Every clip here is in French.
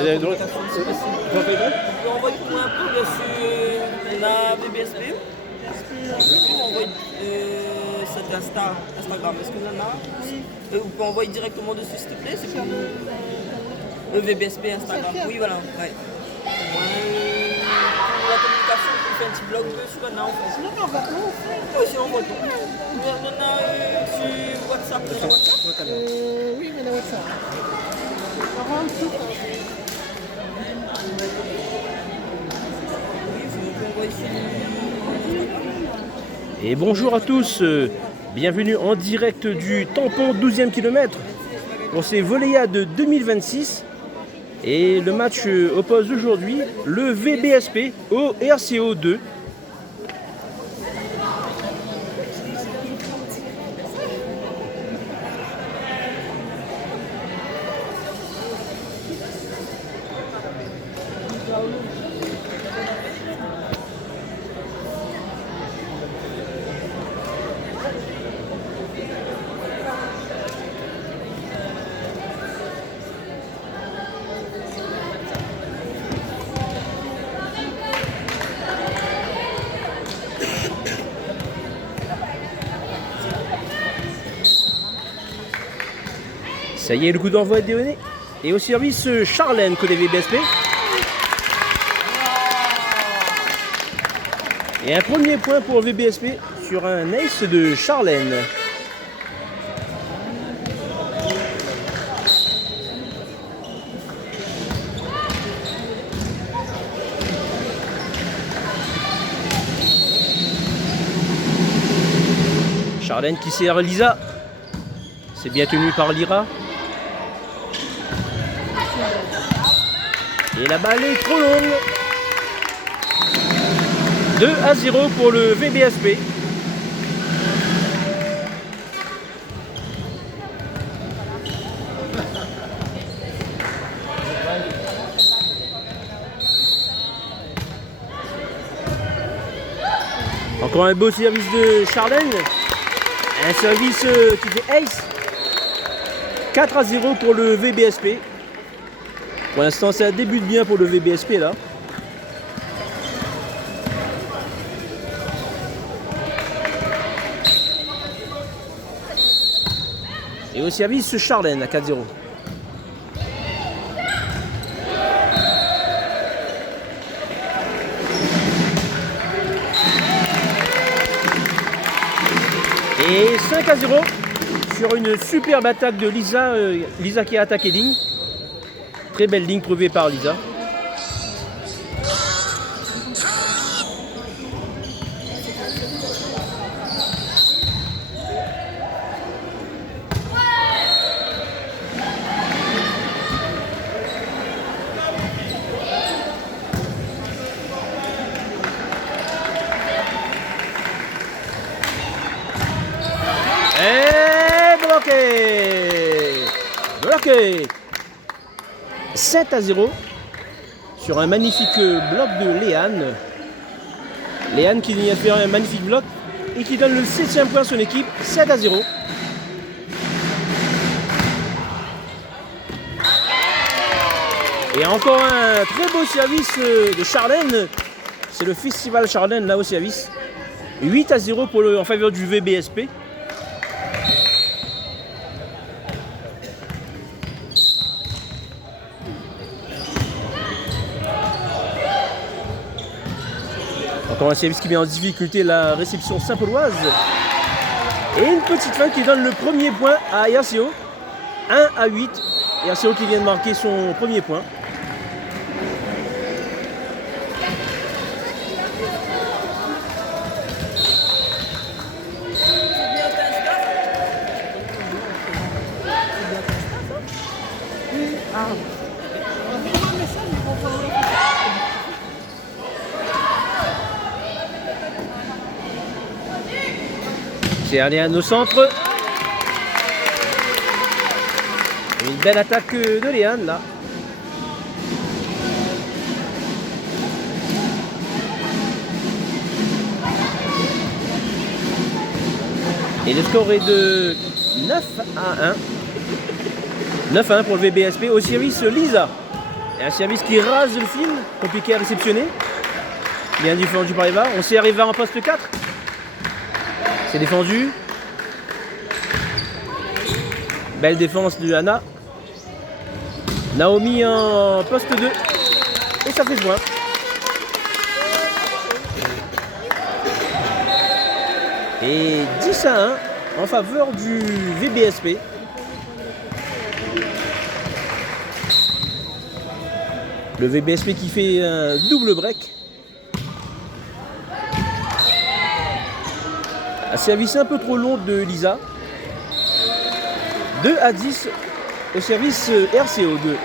communication si possible. On peut envoyer pour l'info, bien sûr, la VBSP. On envoie cet Instagram. Est-ce que vous en avez? Vous pouvez envoyer directement dessus, s'il te plaît. C'est pour le VBSP Instagram. Oui, voilà. Ouais. Pour la communication, on fait un petit blog dessus maintenant. Sinon, on va où? Oui, sinon, on va tout. On a sur WhatsApp. Oui, mais le WhatsApp. On rentre tout. Oui, vous pouvez envoyer sur Et bonjour à tous, bienvenue en direct du tampon 12e kilomètre pour ces Voléades 2026. Et le match oppose aujourd'hui le VBSP au RCO 2. Ça y est, le coup d'envoi est donné. Et au service Charlène côté VBSP. Et un premier point pour VBSP sur un ace de Charlène. Charlène qui sert Lisa. C'est bien tenu par Lyra. Et la balle est trop longue. 2-0 pour le VBSP. Encore un beau service de Charlène. Un service qui fait ace. 4-0 pour le VBSP. Pour l'instant, ça débute bien pour le VBSP là. Et au service Charlène à 4-0. Et 5-0 sur une superbe attaque de Lisa. Lisa qui a attaqué ligne. Très belle ligne trouvée par Lisa. Et bloqué. Bloqué. 7-0 sur un magnifique bloc de Léane. Léane qui vient faire un magnifique bloc et qui donne le 7e point à son équipe, 7-0. Et encore un très beau service de Charlène. C'est le festival Charlène là au service. 8-0 en faveur du VBSP. Encore un service qui met en difficulté la réception Saint-Pauloise. Et une petite fin qui donne le premier point à RCO. 1-8. RCO qui vient de marquer son premier point. C'est Ariane au centre. Une belle attaque de Léane là. Et le score est de 9-1. 9-1 pour le VBSP au service Lisa. Et un service qui rase le fil, compliqué à réceptionner. Bien défendu par Eva. On s'est arrivé en poste 4. C'est défendu. Belle défense de Anna. Naomi en poste 2. Et ça fait point. Et 10-1 en faveur du VBSP. Le VBSP qui fait un double break. Un service un peu trop long de Lisa. 2-10 au service RCO2.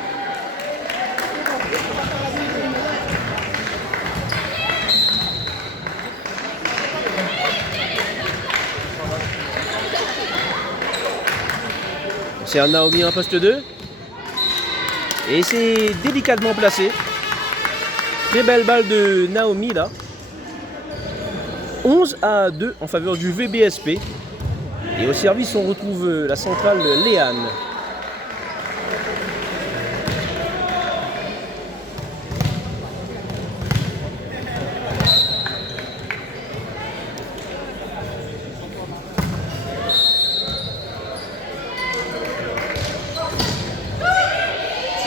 C'est Naomi en poste 2. Et c'est délicatement placé. Très belle balle de Naomi là. 11-2 en faveur du VBSP. Et au service, on retrouve la centrale Léane.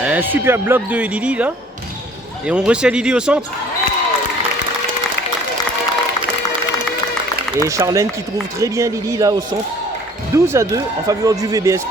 Un super bloc de Lily là. Et on reçoit Lily au centre. Et Charlène qui trouve très bien Lily là au centre. 12-2 en faveur du VBSP.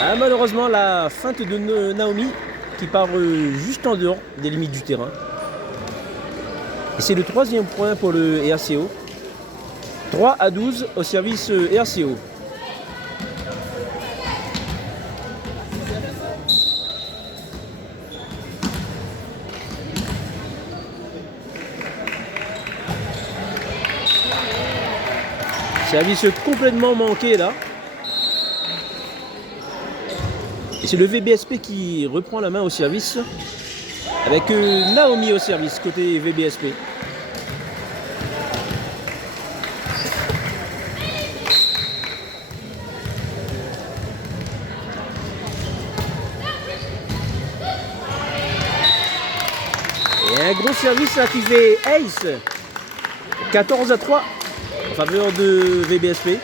Ah, malheureusement la feinte de Naomi qui part juste en dehors des limites du terrain. Et c'est le 3e point pour le RCO. 3-12 au service RCO. Service complètement manqué là. Et c'est le VBSP qui reprend la main au service. Avec Naomi au service côté VBSP. Et un gros service là qui fait Ace. 14-3 en faveur de VBSP.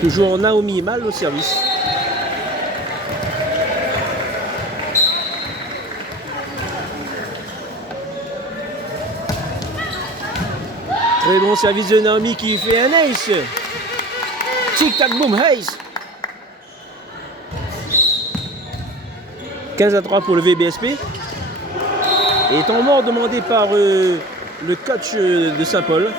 Toujours Naomi mal au service. Très bon service de Naomi qui fait un ace. Tic tac boom ace. 15-3 pour le VBSP. Et temps mort demandé par le coach de Saint-Paul.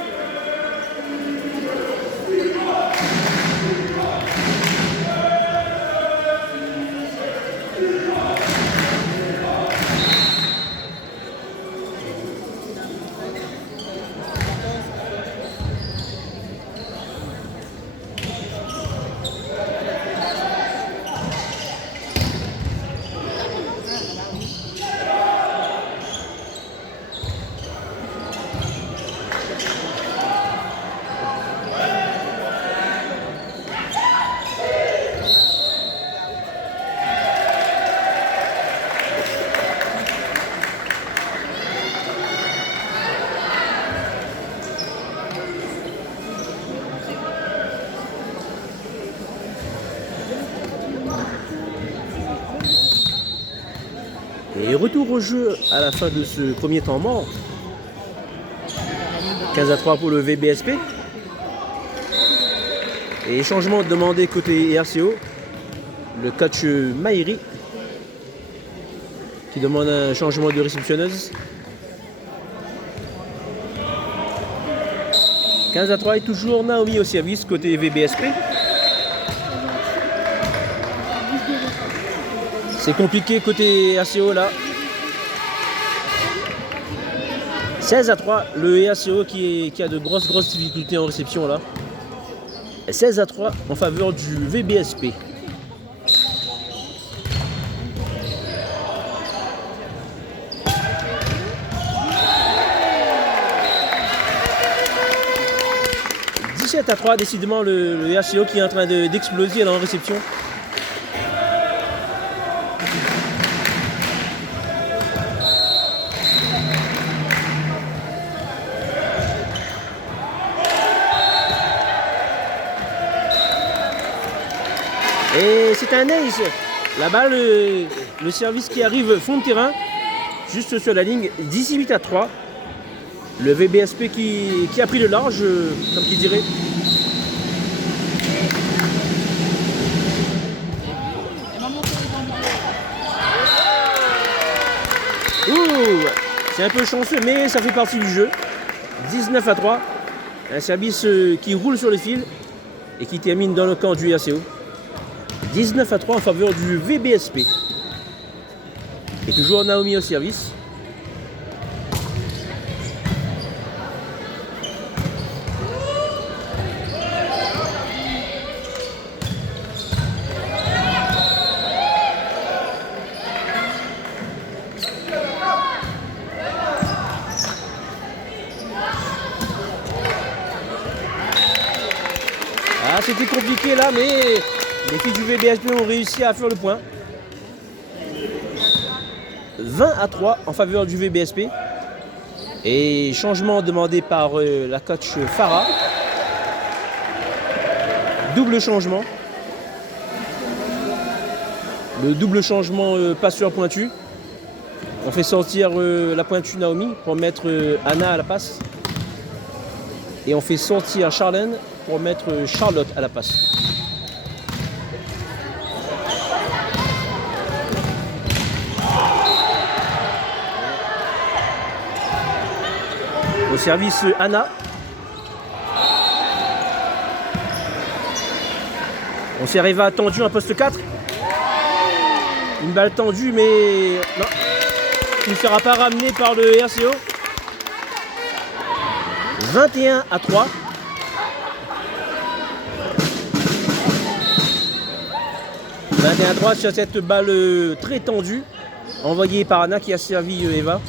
Et retour au jeu à la fin de ce premier temps mort. 15-3 pour le VBSP. Et changement demandé côté RCO. Le coach Maïri qui demande un changement de réceptionneuse. 15-3 et toujours Naomi au service côté VBSP. C'est compliqué côté RCO là. 16-3, le RCO qui a de grosses difficultés en réception là. 16-3 en faveur du VBSP. 17-3, décidément le RCO qui est en train d'exploser là en réception. Et c'est un ace. Là-bas, le service qui arrive fond de terrain, juste sur la ligne, 18-3. Le VBSP qui a pris le large, comme qui dirait. Ouh, c'est un peu chanceux, mais ça fait partie du jeu. 19-3. Un service qui roule sur le fil et qui termine dans le camp du RCO. 19-3 en faveur du VBSP. Et toujours Naomi au service. Ah, c'était compliqué là, mais les filles du VBSP ont réussi à faire le point. 20-3 en faveur du VBSP. Et changement demandé par la coach Farah. Double changement. Le double changement passeur pointu. On fait sortir la pointue Naomi pour mettre Anna à la passe. Et on fait sortir Charlène pour mettre Charlotte à la passe. Au service Anna. On s'est arrivé à tendu un poste 4. Une balle tendue, mais non. Qui ne sera pas ramené par le RCO. 21-3. 21-3 sur cette balle très tendue envoyée par Anna qui a servi Eva.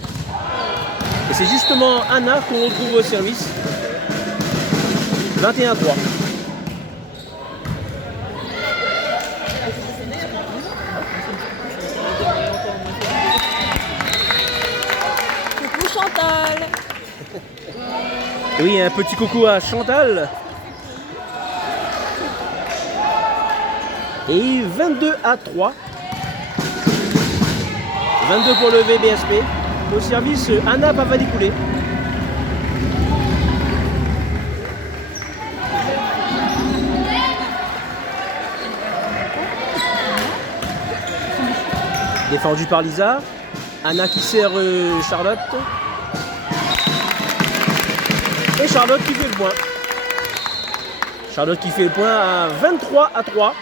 Et c'est justement Anna qu'on retrouve au service. 21-3. Coucou Chantal. Oui, un petit coucou à Chantal. Et 22-3. 22 pour le VBSP. Au service Anna Pavadikoulé. Défendu par Lisa. Anna qui sert Charlotte. Et Charlotte qui fait le point. Charlotte qui fait le point à 23-3.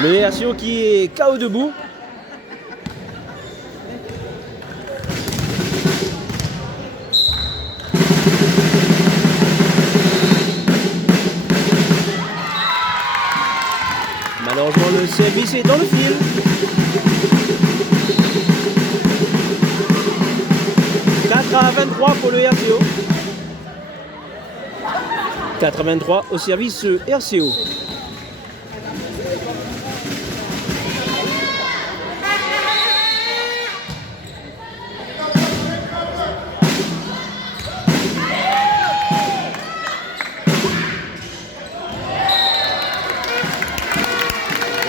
Le RCO qui est KO debout. Malheureusement le service est dans le fil. À 23 pour le RCO. 83 au service RCO.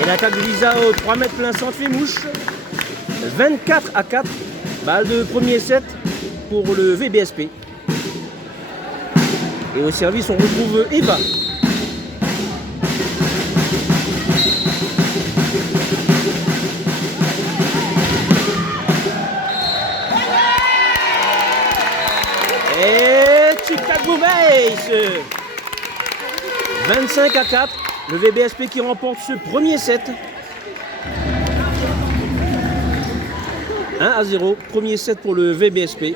Et l'attaque de Lisa au 3 mètres plein centre fait mouche. 24-4. Balle de premier set pour le VBSP. Et au service, on retrouve Eva. Et Chicago Base. 25-4. Le VBSP qui remporte ce premier set. 1-0. Premier set pour le VBSP.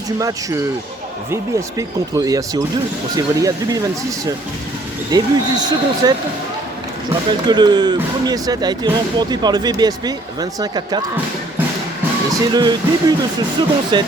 service du match VBSP contre ERCO2 pour ces Volleyades 2026. Début du second set. Je rappelle que le premier set a été remporté par le VBSP 25-4. Et c'est le début de ce second set.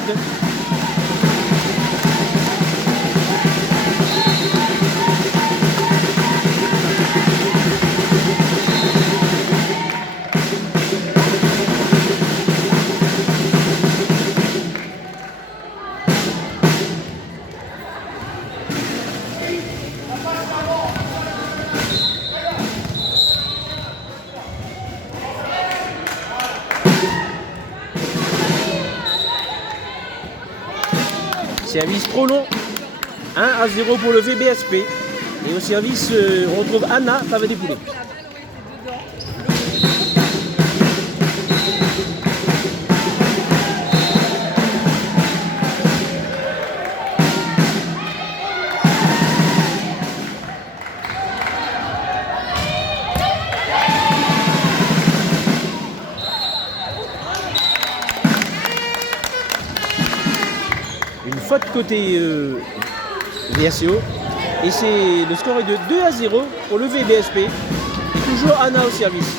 Service trop long, 1-0 pour le VBSP. Et au service, on retrouve Anna Pavadépoulé. Faute côté VRCO et c'est le score est de 2-0 pour le VBSP et toujours Anna au service.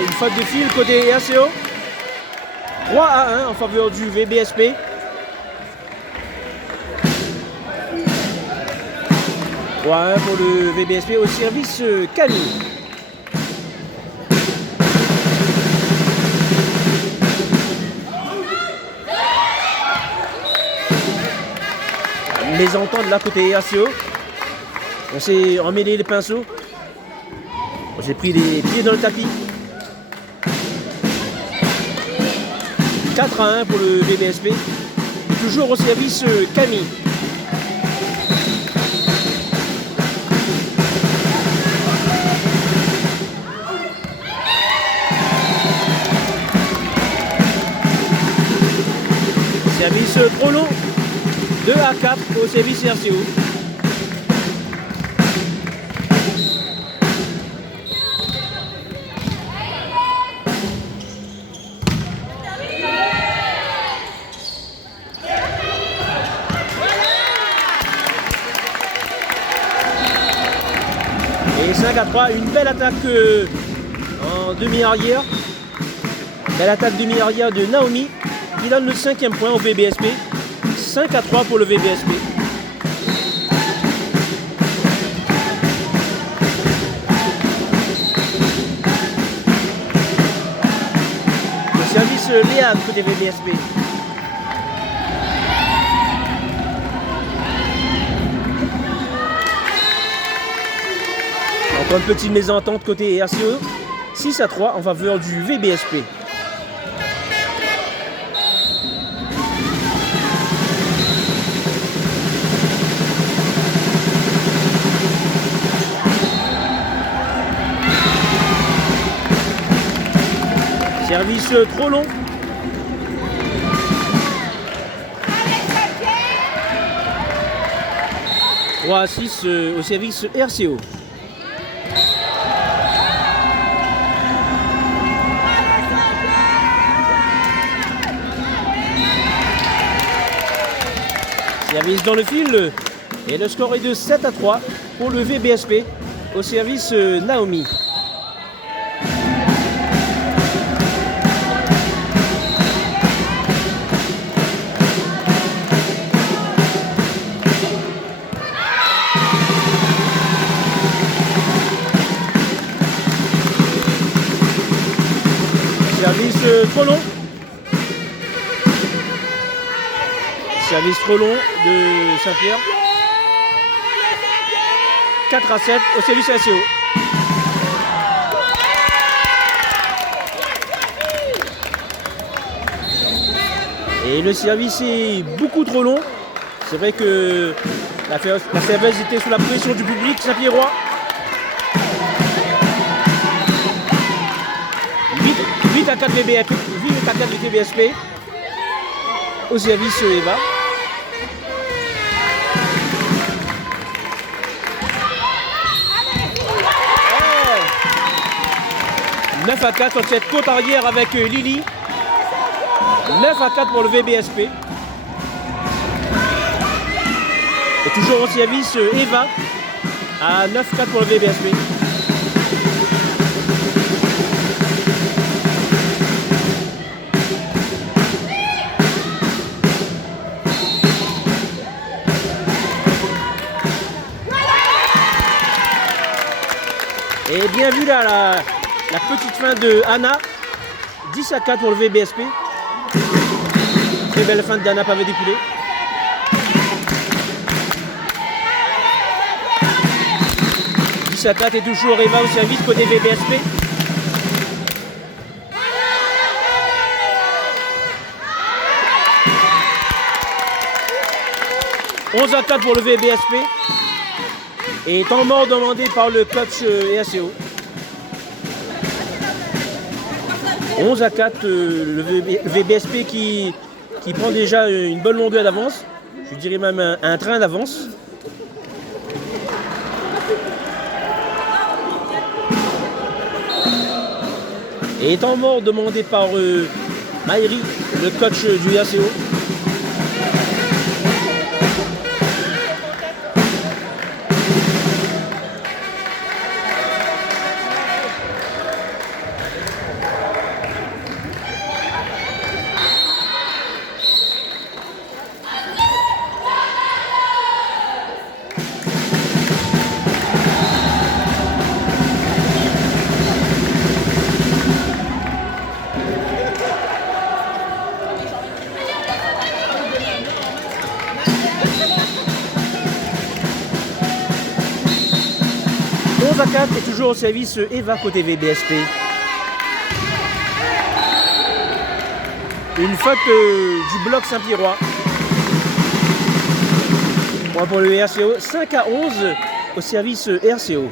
Une faute de fil côté RCO. 3-1 en faveur du VBSP. « 3-1 pour le VBSP au service Camille. Les ententes là côté RCO. On s'est emmêlé les pinceaux. On s'est pris les pieds dans le tapis. 4-1 pour le VBSP. Toujours au service Camille. Service trop long. 2-4 au service RCO. Et 5-3, une belle attaque en demi-arrière. Belle attaque demi-arrière de Naomi qui donne le 5e point au VBSP. 5-3 pour le VBSP. Le service Léa côté VBSP. Encore une petite mésentente côté RCO. 6-3 en faveur du VBSP. Service trop long. « 3-6 au service RCO. Service dans le fil et le score est de 7-3 pour le VBSP au service Naomi. Service trop long. Service trop long de Saint-Pierre. 4-7 au service RCO. Et le service est beaucoup trop long. C'est vrai que la serveuse était sous la pression du public, Saint-Pierrois. 8 à 4 VBSP au service Eva. Oh. 9 à 4 sur cette côte arrière avec Lily. 9 à 4 pour le VBSP. Et toujours au service Eva à 9-4 pour le VBSP. Et bien vu là la petite fin de Anna. 10 à 4 pour le VBSP. Très belle fin d'Anna pavé découlé. À 4 et toujours Eva au service côté VBSP. « 11 à 4 pour le VBSP. Et temps mort demandé par le coach RCO. 11 à 4, le VBSP qui prend déjà une bonne longueur d'avance. Je dirais même un train d'avance. Et temps mort demandé par Maïri, le coach du RCO. À 4 et toujours au service Eva côté VBSP. Une faute du bloc Saint-Pierrois. Point pour le RCO. 5 à 11 au service RCO.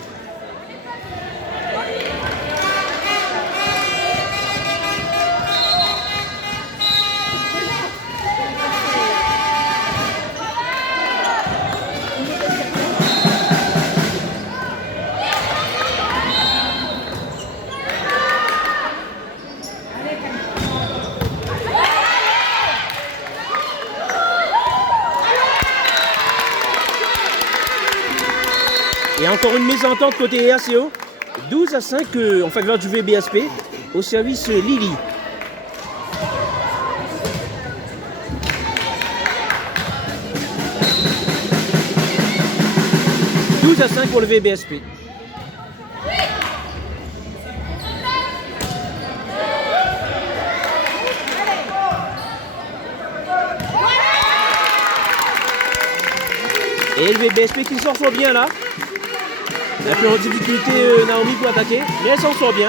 Et encore une mésentente côté RCO. 12 à 5 en faveur du VBSP au service Lily. « 12 à 5 pour le VBSP. Et le VBSP qui s'en sort bien là. Un peu en difficulté Naomi pour attaquer, mais elle s'en sort bien.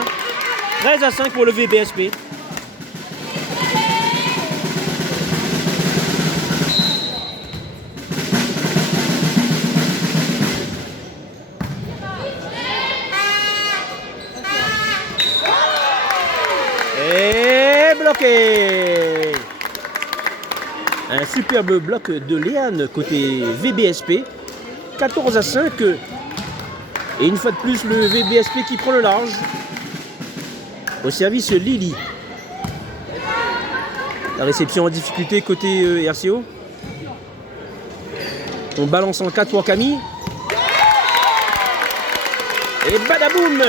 13 à 5 pour le VBSP. Et bloqué. Un superbe bloc de Léane côté VBSP. 14 à 5. Et une fois de plus, le VBSP qui prend le large. Au service Lily. La réception en difficulté côté RCO. On balance en 4 pour Camille. Et badaboum!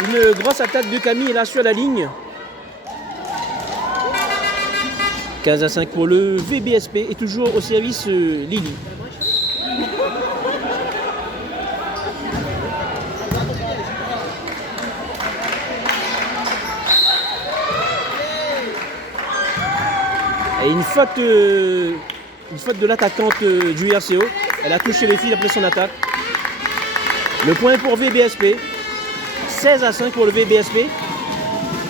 Une grosse attaque de Camille là sur la ligne. 15 à 5 pour le VBSP et toujours au service Lily. Et une faute de l'attaquante du RCO. Elle a touché les fils après son attaque. Le point pour VBSP. 16 à 5 pour le VBSP.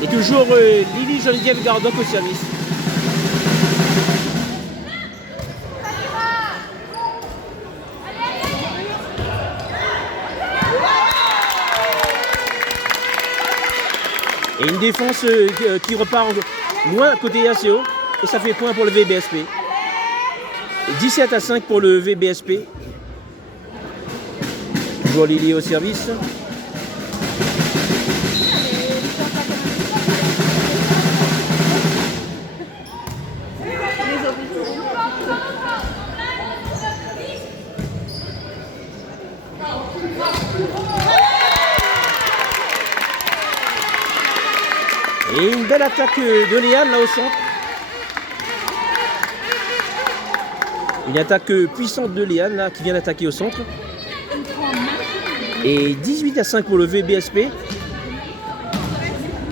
Et toujours Lily Geneviève Gardoc au service. Et une défense qui repart loin côté ACO. Et ça fait point pour le VBSP. 17-5 pour le VBSP. Toujours Lily au service. Et une belle attaque de Léane là au centre. Une attaque puissante de Léane là qui vient d'attaquer au centre. Et 18-5 pour le VBSP.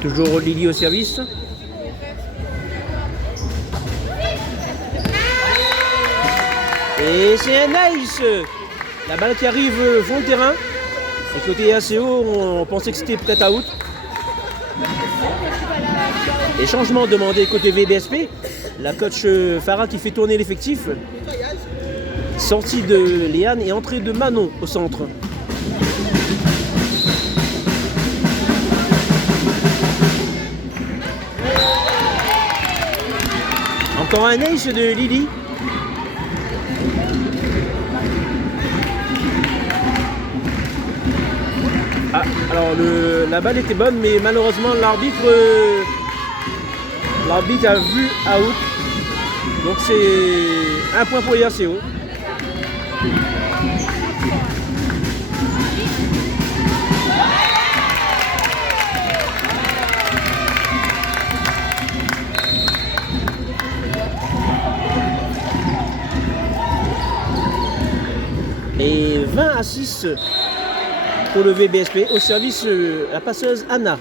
Toujours Lily au service. Et c'est un ace. La balle qui arrive fond de terrain. Et côté ACO, on pensait que c'était peut-être out. Et changement demandé côté VBSP. La coach Farah qui fait tourner l'effectif. Sortie de Léane et entrée de Manon au centre. Encore un ace de Lily. Ah, alors la balle était bonne, mais malheureusement l'arbitre a vu out. Donc c'est un point pour les ACO. Et 20-6 pour le VBSP au service la passeuse Anna.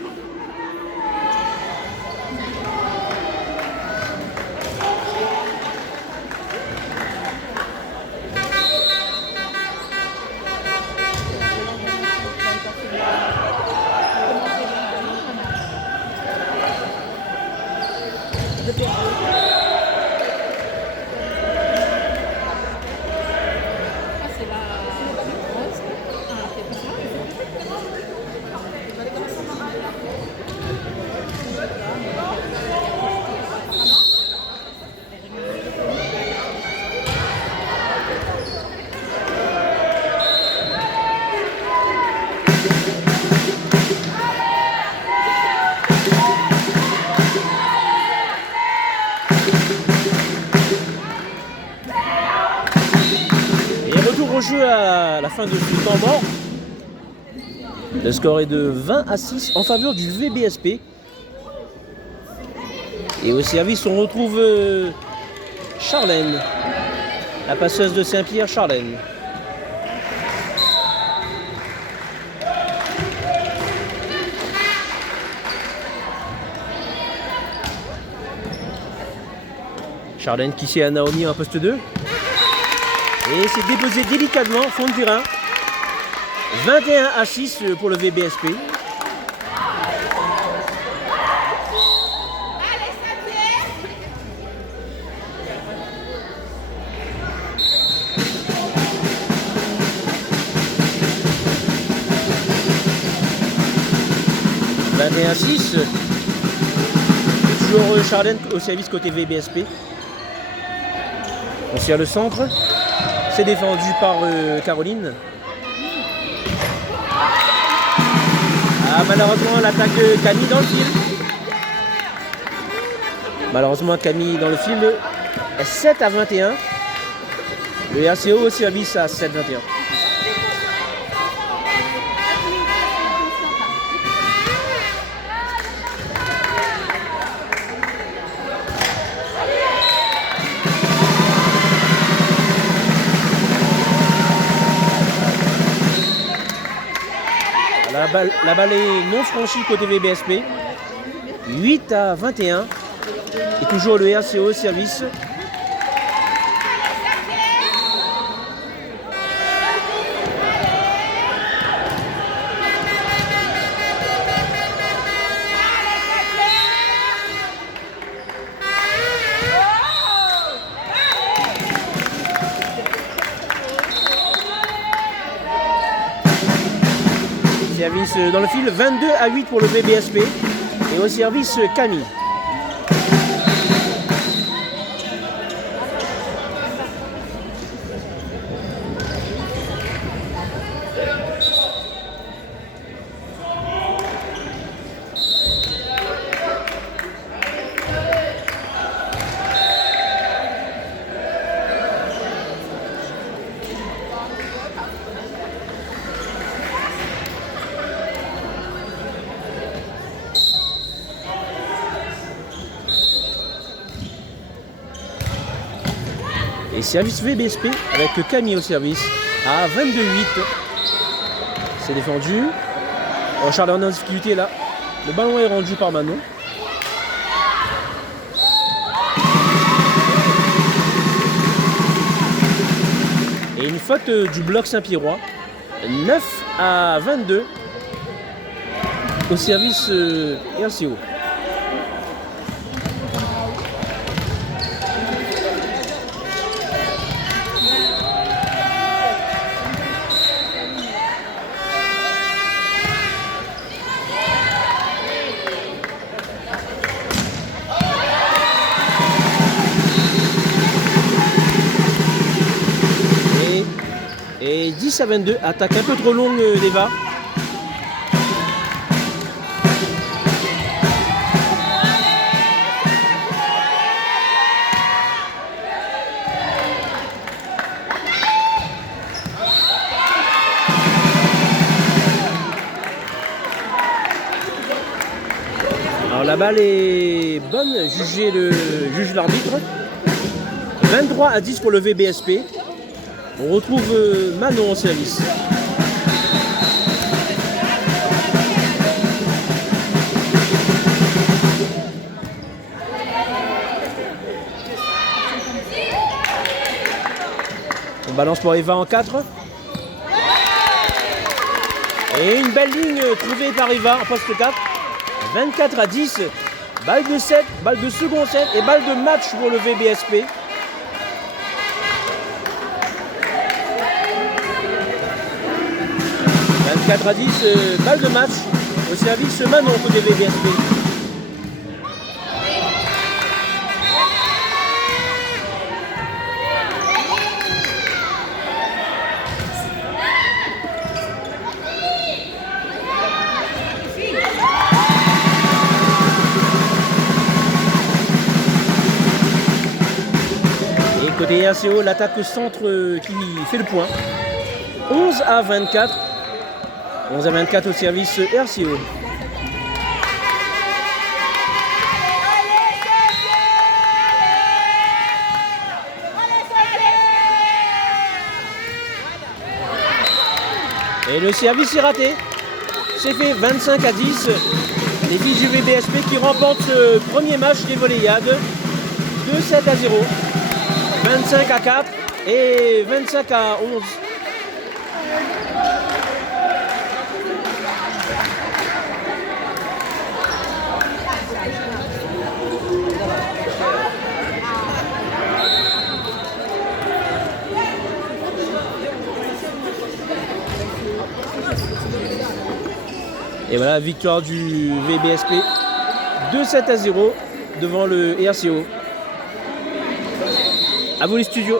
Jeu à la fin de ce temps mort. Le score est de 20-6 en faveur du VBSP. Et au service, on retrouve Charlène, la passeuse de Saint-Pierre, Charlène. Charlène qui sait à Naomi en poste 2. Et c'est déposé délicatement, fond de terrain. 21-6 pour le VBSP. Toujours Charlène au service côté VBSP. On tire le centre. C'est défendu par Caroline. Ah, malheureusement, l'attaque de Camille dans le fil. Malheureusement, Camille dans le fil. 7-21. Le ACO au service à 7-21. La balle est non franchie côté VBSP. 8-21. Et toujours le RCO au service. Service dans le fil, 22-8 pour le VBSP. Et au service, Camille. Et service VBSP avec Camille au service à 22-8. C'est défendu. Oh, Charles en difficulté là. Le ballon est rendu par Manon. Et une faute du bloc Saint-Pierrois. 9-22 au service RCO. Et 10-22, attaque un peu trop longue d'Eva. Alors la balle est bonne, juge l'arbitre. 23-10 pour le VBSP. On retrouve Manon en service. On balance pour Eva en 4. Et une belle ligne trouvée par Eva en poste 4. 24-10. Balle de 7, balle de second set et balle de match pour le VBSP. « 4-10, balle de match au service Manon côté VBSP. Et côté RCO, l'attaque au centre qui fait le point. 11-24. 11-24 au service RCO. Et le service est raté. C'est fait 25-10. Les filles du VBSP qui remportent ce premier match des Volleyades. 2-7-0. 25-4 et 25-11. Et voilà, victoire du VBSP 2-7-0 devant le RCO. À vous les studios.